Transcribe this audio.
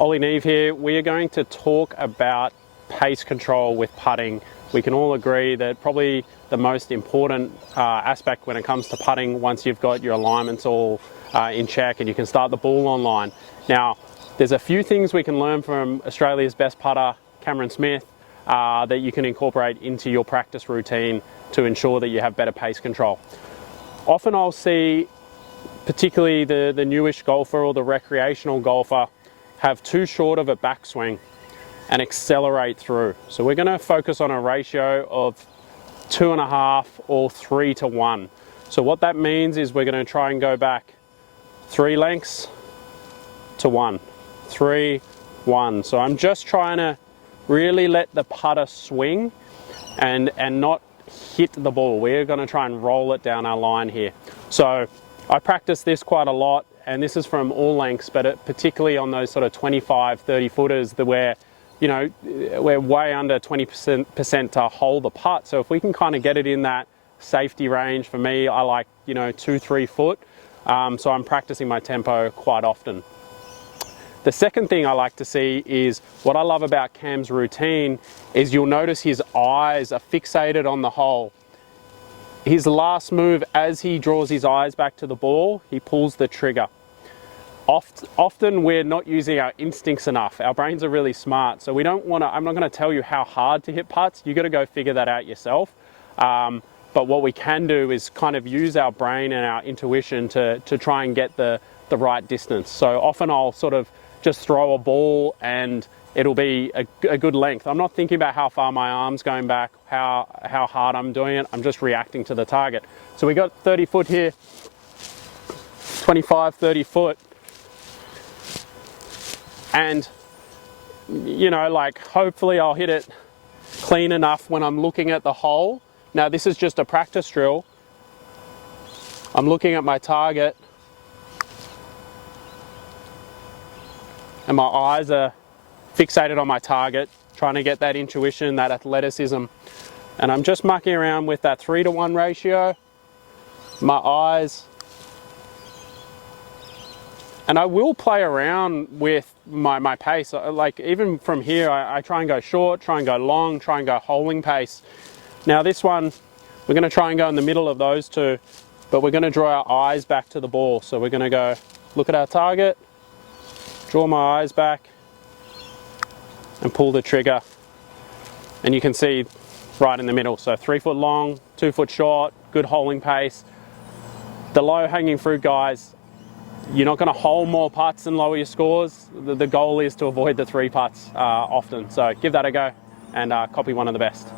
Ollie Neave here. We are going to talk about pace control with putting. We can all agree that probably the most important aspect when it comes to putting, once you've got your alignments all in check and you can start the ball online. Now, there's a few things we can learn from Australia's best putter, Cameron Smith, that you can incorporate into your practice routine to ensure that you have better pace control. Often I'll see, particularly the newish golfer or the recreational golfer, have too short of a backswing and accelerate through. So we're going to focus on a ratio of 2.5 or 3 to 1. So what that means is we're going to try and go back 3 lengths to 1, 3, 1. So I'm just trying to really let the putter swing and not hit the ball. We're going to try and roll it down our line here. So I practice this quite a lot, and this is from all lengths, but particularly on those sort of 25, 30 footers where, you know, we're way under 20% to hold the putt. So if we can kind of get it in that safety range, for me, I like, 2-3 foot. So I'm practicing my tempo quite often. The second thing I like to see is, what I love about Cam's routine is you'll notice his eyes are fixated on the hole. His last move, as he draws his eyes back to the ball, he pulls the trigger. Often we're not using our instincts enough. Our brains are really smart, so we don't want to, I'm not going to tell you how hard to hit putts. You got to go figure that out yourself. But what we can do is kind of use our brain and our intuition to try and get the right distance. So often I'll sort of just throw a ball and it'll be a good length. I'm not thinking about how far my arm's going back, how hard I'm doing it. I'm just reacting to the target. So we got 30 foot here, 25, 30 foot. And, hopefully I'll hit it clean enough when I'm looking at the hole. Now this is just a practice drill. I'm looking at my target and my eyes are fixated on my target, trying to get that intuition, that athleticism. And I'm just mucking around with that 3 to 1 ratio, my eyes. And I will play around with my pace. Like even from here, I try and go short, try and go long, try and go holing pace. Now this one, we're going to try and go in the middle of those two, but we're going to draw our eyes back to the ball. So we're going to go look at our target, draw my eyes back, and pull the trigger. And you can see right in the middle. So 3 foot long, 2 foot short, good holing pace. The low hanging fruit guys, you're not going to hole more putts and lower your scores. The goal is to avoid the 3 putts often. So give that a go and copy one of the best.